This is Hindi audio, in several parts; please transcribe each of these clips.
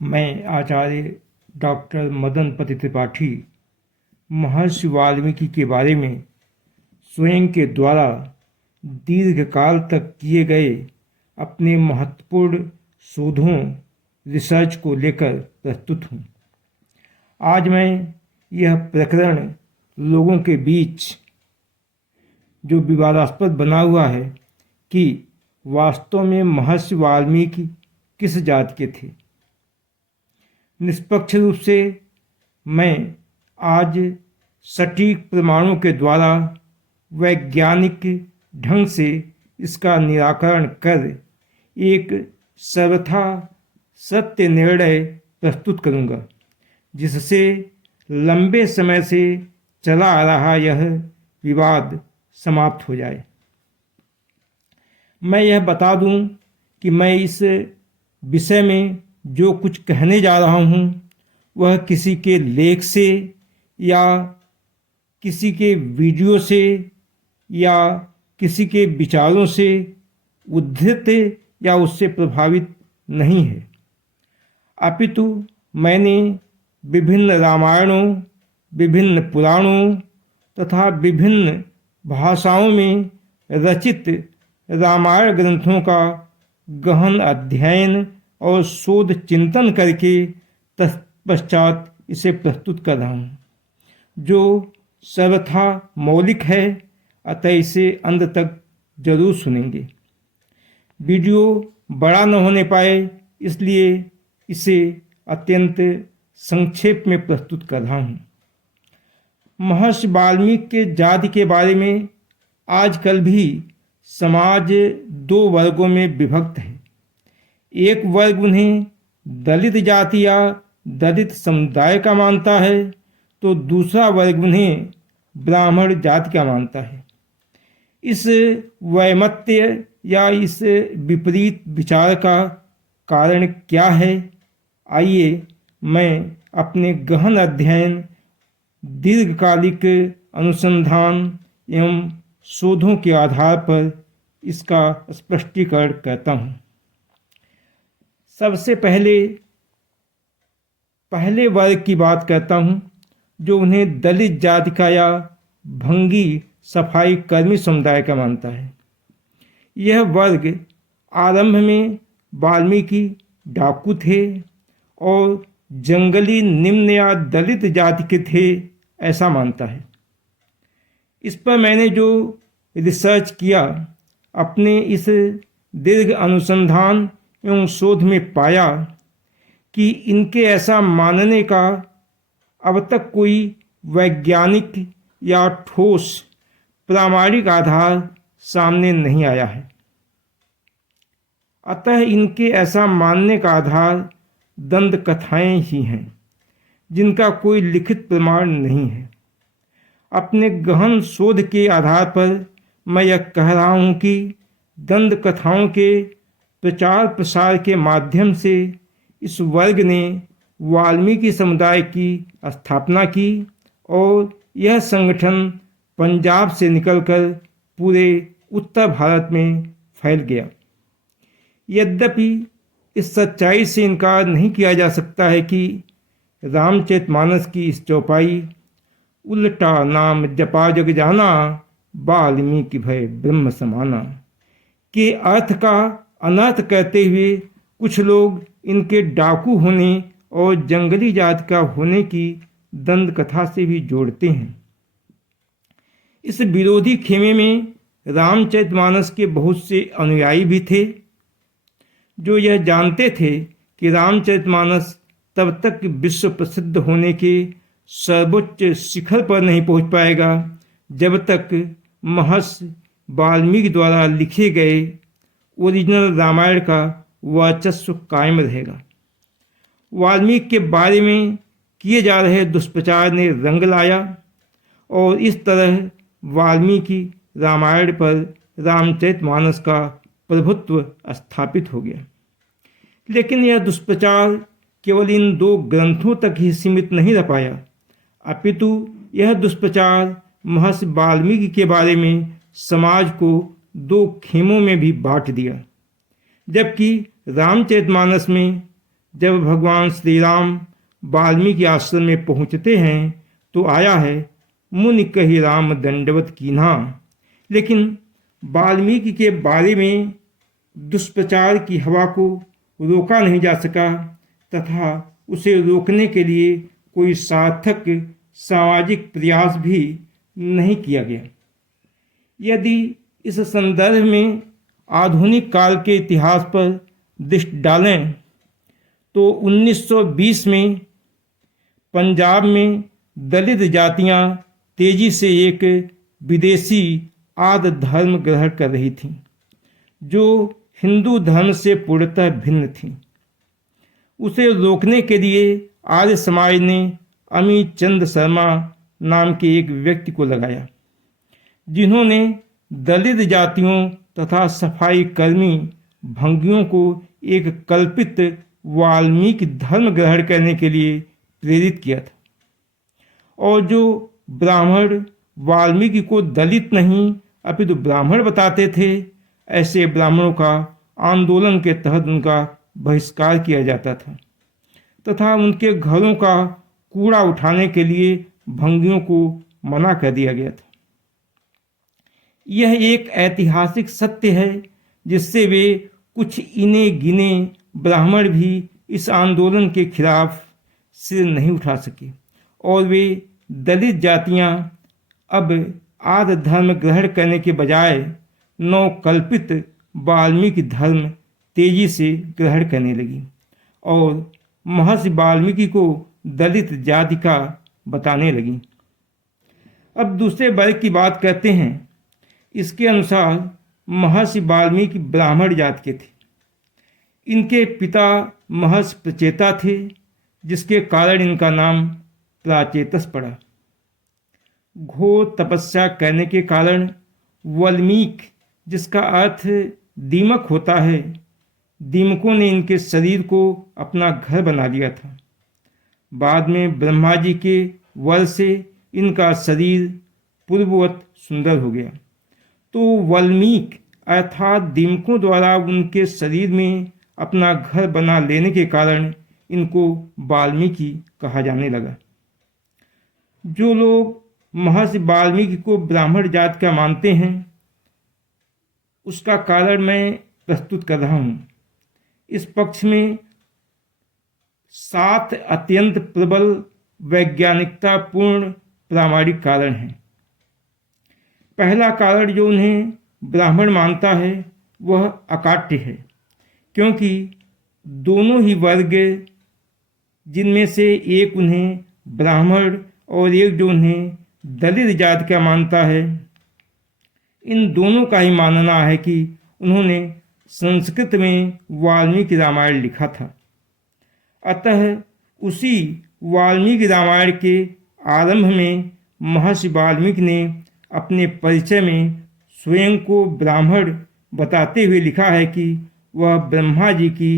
मैं आचार्य डॉक्टर मदन पति त्रिपाठी महर्षि वाल्मीकि के बारे में स्वयं के द्वारा दीर्घकाल तक किए गए अपने महत्वपूर्ण शोधों रिसर्च को लेकर प्रस्तुत हूँ। आज मैं यह प्रकरण लोगों के बीच जो विवादास्पद बना हुआ है कि वास्तव में महर्षि वाल्मीकि किस जाति के थे, निष्पक्ष रूप से मैं आज सटीक प्रमाणों के द्वारा वैज्ञानिक ढंग से इसका निराकरण कर एक सर्वथा सत्य निर्णय प्रस्तुत करूंगा, जिससे लंबे समय से चला आ रहा यह विवाद समाप्त हो जाए। मैं यह बता दूं कि मैं इस विषय में जो कुछ कहने जा रहा हूँ वह किसी के लेख से या किसी के वीडियो से या किसी के विचारों से उद्धृत या उससे प्रभावित नहीं है, अपितु मैंने विभिन्न रामायणों, विभिन्न पुराणों तथा विभिन्न भाषाओं में रचित रामायण ग्रंथों का गहन अध्ययन और शोध चिंतन करके तत्पश्चात इसे प्रस्तुत कर रहा हूँ, जो सर्वथा मौलिक है, अतः इसे अंत तक जरूर सुनेंगे। वीडियो बड़ा न होने पाए इसलिए इसे अत्यंत संक्षेप में प्रस्तुत कर रहा हूँ। महर्षि वाल्मीकि के जाति के बारे में आजकल भी समाज दो वर्गों में विभक्त है। एक वर्ग उन्हें दलित जाति या दलित समुदाय का मानता है, तो दूसरा वर्ग उन्हें ब्राह्मण जाति का मानता है। इस वैमत्य या इस विपरीत विचार का कारण क्या है, आइए मैं अपने गहन अध्ययन, दीर्घकालिक अनुसंधान एवं शोधों के आधार पर इसका स्पष्टीकरण करता हूँ। सबसे पहले वर्ग की बात करता हूँ, जो उन्हें दलित जाति का या भंगी सफाई कर्मी समुदाय का मानता है। यह वर्ग आरंभ में वाल्मीकि डाकू थे और जंगली निम्न या दलित जाति के थे, ऐसा मानता है। इस पर मैंने जो रिसर्च किया, अपने इस दीर्घ अनुसंधान एवं शोध में पाया कि इनके ऐसा मानने का अब तक कोई वैज्ञानिक या ठोस प्रामाणिक आधार सामने नहीं आया है। अतः इनके ऐसा मानने का आधार दंत कथाएं ही हैं, जिनका कोई लिखित प्रमाण नहीं है। अपने गहन शोध के आधार पर मैं यह कह रहा हूँ कि दंत कथाओं के प्रचार प्रसार के माध्यम से इस वर्ग ने वाल्मीकि समुदाय की स्थापना की और यह संगठन पंजाब से निकलकर पूरे उत्तर भारत में फैल गया। यद्यपि इस सच्चाई से इनकार नहीं किया जा सकता है कि रामचरितमानस की इस चौपाई उल्टा नाम जपा जग जाना, वाल्मीकि भय ब्रह्म समाना के अर्थ का अनर्थ करते हुए कुछ लोग इनके डाकू होने और जंगली जाति का होने की दंत कथा से भी जोड़ते हैं। इस विरोधी खेमे में रामचरितमानस के बहुत से अनुयायी भी थे, जो यह जानते थे कि रामचरितमानस तब तक विश्व प्रसिद्ध होने के सर्वोच्च शिखर पर नहीं पहुंच पाएगा जब तक महर्षि वाल्मीकि द्वारा लिखे गए ओरिजिनल रामायण का वर्चस्व कायम रहेगा। वाल्मीकि के बारे में किए जा रहे दुष्प्रचार ने रंग लाया और इस तरह वाल्मीकि रामायण पर रामचरितमानस का प्रभुत्व स्थापित हो गया। लेकिन यह दुष्प्रचार केवल इन दो ग्रंथों तक ही सीमित नहीं रह पाया, अपितु यह दुष्प्रचार महर्षि वाल्मीकि के बारे में समाज को दो खेमों में भी बांट दिया। जबकि रामचरितमानस में जब भगवान श्री राम वाल्मीकि आश्रम में पहुंचते हैं तो आया है, मुनि कही राम दंडवत कीन्हा। लेकिन वाल्मीकि के बारे में दुष्प्रचार की हवा को रोका नहीं जा सका तथा उसे रोकने के लिए कोई सार्थक सामाजिक प्रयास भी नहीं किया गया। यदि इस संदर्भ में आधुनिक काल के इतिहास पर दृष्टि डालें तो 1920 में पंजाब में दलित जातियां तेजी से एक विदेशी आद्य धर्म ग्रहण कर रही थीं, जो हिंदू धर्म से पूर्णतः भिन्न थी। उसे रोकने के लिए आर्य समाज ने अमित चंद्र शर्मा नाम के एक व्यक्ति को लगाया, जिन्होंने दलित जातियों तथा सफाई कर्मी भंगियों को एक कल्पित वाल्मीकि धर्म ग्रहण करने के लिए प्रेरित किया था, और जो ब्राह्मण वाल्मीकि को दलित नहीं अपितु ब्राह्मण बताते थे, ऐसे ब्राह्मणों का आंदोलन के तहत उनका बहिष्कार किया जाता था तथा उनके घरों का कूड़ा उठाने के लिए भंगियों को मना कर दिया गया था। यह एक ऐतिहासिक सत्य है जिससे वे कुछ इने गिने ब्राह्मण भी इस आंदोलन के खिलाफ सिर नहीं उठा सके, और वे दलित जातियां अब आद्य धर्म ग्रहण करने के बजाय नवकल्पित वाल्मीकि धर्म तेजी से ग्रहण करने लगी और महर्षि वाल्मीकि को दलित जाति का बताने लगी। अब दूसरे वर्ग की बात करते हैं। इसके अनुसार महर्षि वाल्मीकि ब्राह्मण जात के थे। इनके पिता महर्षि प्रचेता थे, जिसके कारण इनका नाम प्राचेतस पड़ा। घोर तपस्या करने के कारण वाल्मीकि, जिसका अर्थ दीमक होता है, दीमकों ने इनके शरीर को अपना घर बना लिया था। बाद में ब्रह्मा जी के वर से इनका शरीर पूर्ववत सुंदर हो गया। तो वाल्मीकि अर्थात दीमकों द्वारा उनके शरीर में अपना घर बना लेने के कारण इनको वाल्मीकि कहा जाने लगा। जो लोग महर्षि वाल्मीकि को ब्राह्मण जात का मानते हैं, उसका कारण मैं प्रस्तुत कर रहा हूँ। इस पक्ष में 7 अत्यंत प्रबल वैज्ञानिकता पूर्ण प्रामाणिक कारण हैं। पहला कारण जो उन्हें ब्राह्मण मानता है वह अकाट्य है, क्योंकि दोनों ही वर्ग, जिनमें से एक उन्हें ब्राह्मण और एक जो उन्हें दलित जात का मानता है, इन दोनों का ही मानना है कि उन्होंने संस्कृत में वाल्मीकि रामायण लिखा था। अतः उसी वाल्मीकि रामायण के आरंभ में महर्षि वाल्मीकि ने अपने परिचय में स्वयं को ब्राह्मण बताते हुए लिखा है कि वह ब्रह्मा जी की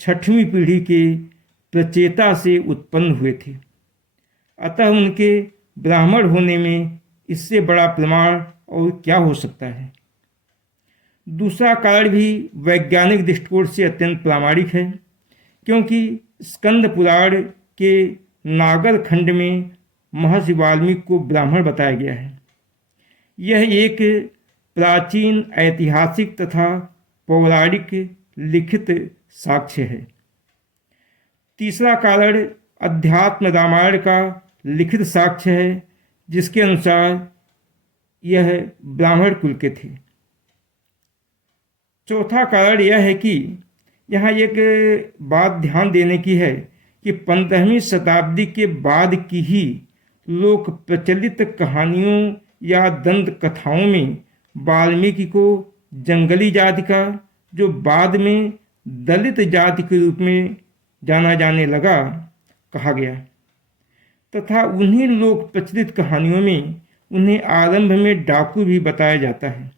6वीं पीढ़ी के प्रचेता से उत्पन्न हुए थे। अतः उनके ब्राह्मण होने में इससे बड़ा प्रमाण और क्या हो सकता है। दूसरा कारण भी वैज्ञानिक दृष्टिकोण से अत्यंत प्रामाणिक है, क्योंकि स्कंद पुराण के नागर खंड में महर्षि वाल्मीकि को ब्राह्मण बताया गया है। यह एक प्राचीन ऐतिहासिक तथा पौराणिक लिखित साक्ष्य है। तीसरा कारण अध्यात्म रामायण का लिखित साक्ष्य है, जिसके अनुसार यह ब्राह्मण कुल के थे। चौथा कारण यह है कि यहाँ एक बात ध्यान देने की है कि 15वीं शताब्दी के बाद की ही लोक प्रचलित कहानियों या दंत कथाओं में वाल्मीकि को जंगली जाति का, जो बाद में दलित जाति के रूप में जाना जाने लगा, कहा गया तथा उन्हीं लोक प्रचलित कहानियों में उन्हें आरंभ में डाकू भी बताया जाता है,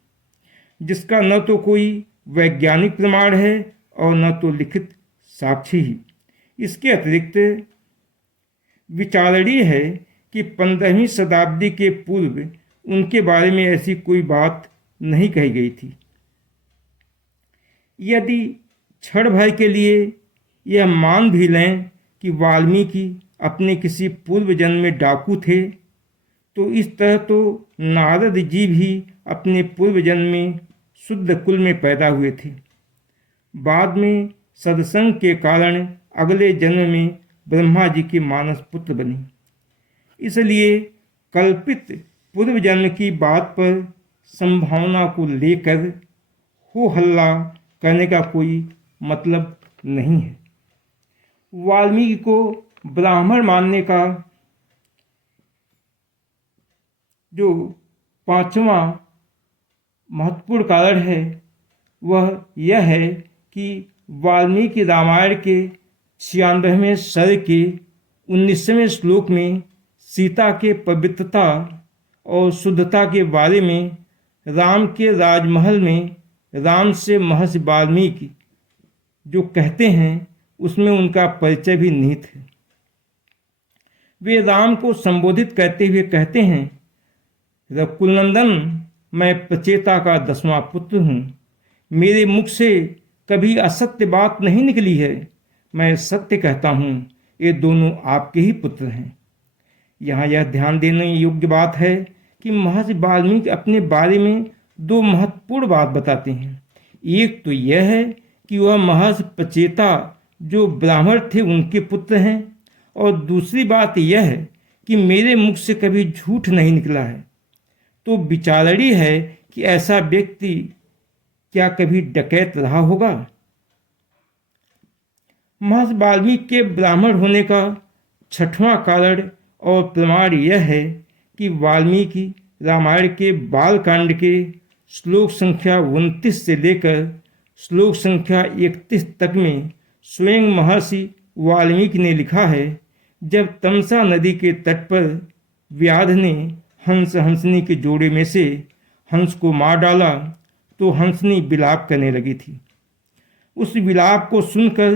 जिसका न तो कोई वैज्ञानिक प्रमाण है और न तो लिखित साक्षी ही। इसके अतिरिक्त विचारणीय है कि 15वीं शताब्दी के पूर्व उनके बारे में ऐसी कोई बात नहीं कही गई थी। यदि क्षण भर के लिए यह मान भी लें कि वाल्मीकि अपने किसी पूर्व जन्म में डाकू थे, तो इस तरह तो नारद जी भी अपने पूर्व जन्म में शुद्ध कुल में पैदा हुए थे। बाद में सत्संग के कारण अगले जन्म में ब्रह्मा जी के मानस पुत्र बने। इसलिए कल्पित पूर्व जन्म की बात पर संभावना को लेकर हो हल्ला करने का कोई मतलब नहीं है। वाल्मीकि को ब्राह्मण मानने का जो पांचवा महत्वपूर्ण कारण है वह यह है कि वाल्मीकि रामायण के 96वें सर्ग के 19वें श्लोक में सीता के पवित्रता और शुद्धता के बारे में राम के राजमहल में राम से महर्षि वाल्मीकि जो कहते हैं उसमें उनका परिचय भी निहित है। वे राम को संबोधित करते हुए कहते हैं, रघुकुलनंदन, मैं प्रचेता का 10वां पुत्र हूँ। मेरे मुख से कभी असत्य बात नहीं निकली है। मैं सत्य कहता हूँ, ये दोनों आपके ही पुत्र हैं। यहाँ यह ध्यान देने योग्य बात है कि महर्षि वाल्मीकि अपने बारे में 2 महत्वपूर्ण बात बताते हैं। एक तो यह है कि वह महर्षि प्रचेता जो ब्राह्मण थे उनके पुत्र हैं, और दूसरी बात यह है कि मेरे मुख से कभी झूठ नहीं निकला है। तो विचारणीय है कि ऐसा व्यक्ति क्या कभी डकैत रहा होगा। महर्षि वाल्मीकि के ब्राह्मण होने का 6वां कारण और प्रमाण यह है कि वाल्मीकि रामायण के बालकांड के श्लोक संख्या 29 से लेकर श्लोक संख्या 31 तक में स्वयं महर्षि वाल्मीकि ने लिखा है, जब तमसा नदी के तट पर व्याध ने हंस हंसनी के जोड़े में से हंस को मार डाला तो हंसनी विलाप करने लगी थी। उस विलाप को सुनकर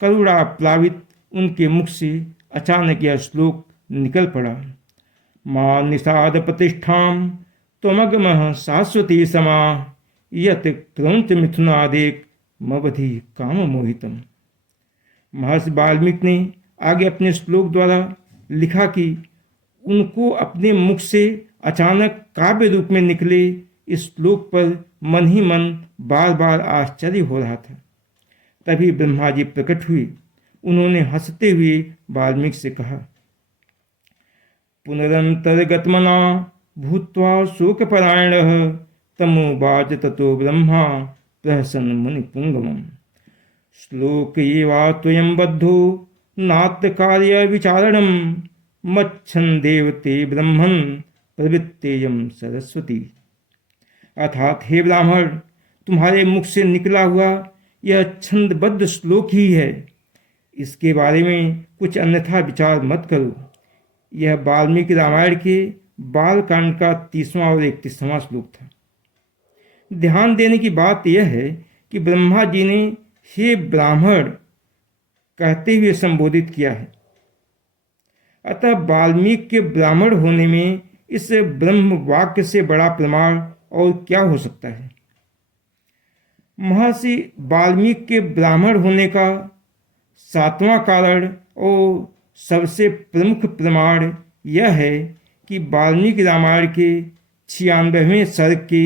करुणा प्लावित उनके मुख से अचानक यह श्लोक निकल पड़ा, मां निषाद प्रतिष्ठाम त्वमगमः शाश्वती समा यत क्रंच मिथुनादेक मवधि काम मोहितम। महर्षि वाल्मीकि ने आगे अपने श्लोक द्वारा लिखा कि उनको अपने मुख से अचानक काव्य रूप में निकले इस श्लोक पर मन ही मन बार बार आश्चर्य हो रहा था। तभी ब्रह्मा जी प्रकट हुए। उन्होंने हंसते हुए वाल्मीकि से कहा, पुनरंतर्गतमना भूत्वा शोकपरायणः तमुवाच ततो ब्रह्मा प्रहसन् मुनिपुंगवम्। श्लोक एवात्वयं बद्धो नात्र कार्य विचारणं मच्छन्देव ते ब्रह्मन् प्रवृत्तेयं सरस्वती। अर्थात हे ब्राह्मण, तुम्हारे मुख से निकला हुआ यह छंदबद्ध श्लोक ही है। इसके बारे में कुछ अन्यथा विचार मत करो। यह वाल्मीकि रामायण के बालकांड का 30वां और 31वां श्लोक था। ध्यान देने की बात यह है कि ब्रह्मा जी ने हे ब्राह्मण कहते हुए संबोधित किया है। अतः वाल्मीकि के ब्राह्मण होने में इस ब्रह्म वाक्य से बड़ा प्रमाण और क्या हो सकता है। महर्षि वाल्मीकि के ब्राह्मण होने का 7वां कारण और सबसे प्रमुख प्रमाण यह है कि वाल्मीकि रामायण के 96वें सर्ग के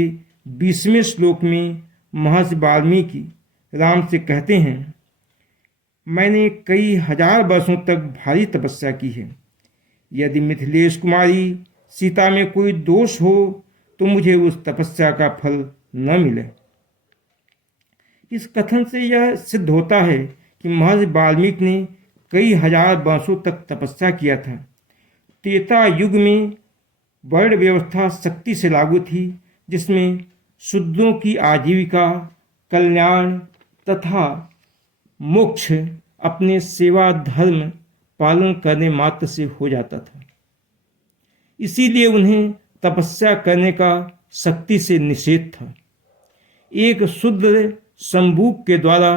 20वें श्लोक में महर्षि वाल्मीकि राम से कहते हैं, मैंने कई हजार वर्षों तक भारी तपस्या की है। यदि मिथिलेश कुमारी सीता में कोई दोष हो तो मुझे उस तपस्या का फल न मिले। इस कथन से यह सिद्ध होता है कि महर्षि वाल्मीकि ने कई हजार वर्षों तक तपस्या किया था। त्रेता युग में वर्ण व्यवस्था सख्ती से लागू थी, जिसमें शूद्रों की आजीविका, कल्याण तथा मोक्ष अपने सेवा धर्म पालन करने मात्र से हो जाता था। इसीलिए उन्हें तपस्या करने का सख्ती से निषेध था। एक शूद्र संभूक के द्वारा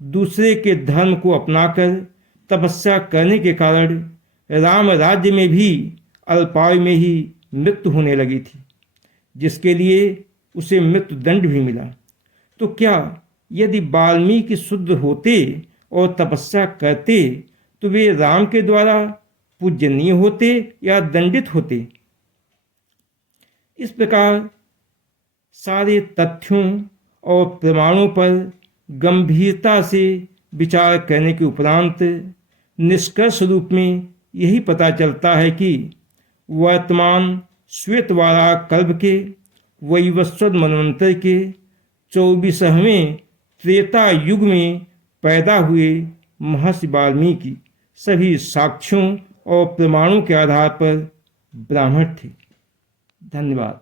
दूसरे के धर्म को अपनाकर तपस्या करने के कारण राम राज्य में भी अल्पायु में ही मृत्यु होने लगी थी, जिसके लिए उसे मृत्यु दंड भी मिला। तो क्या यदि वाल्मीकि शुद्ध होते और तपस्या करते तो वे राम के द्वारा पूजनीय होते या दंडित होते। इस प्रकार सारे तथ्यों और प्रमाणों पर गंभीरता से विचार करने के उपरांत निष्कर्ष रूप में यही पता चलता है कि वर्तमान श्वेतवाराह कल्प के वैवस्वत मनवंतर के 24वें त्रेता युग में पैदा हुए महर्षि वाल्मीकि सभी साक्ष्यों और प्रमाणों के आधार पर ब्राह्मण थे। धन्यवाद।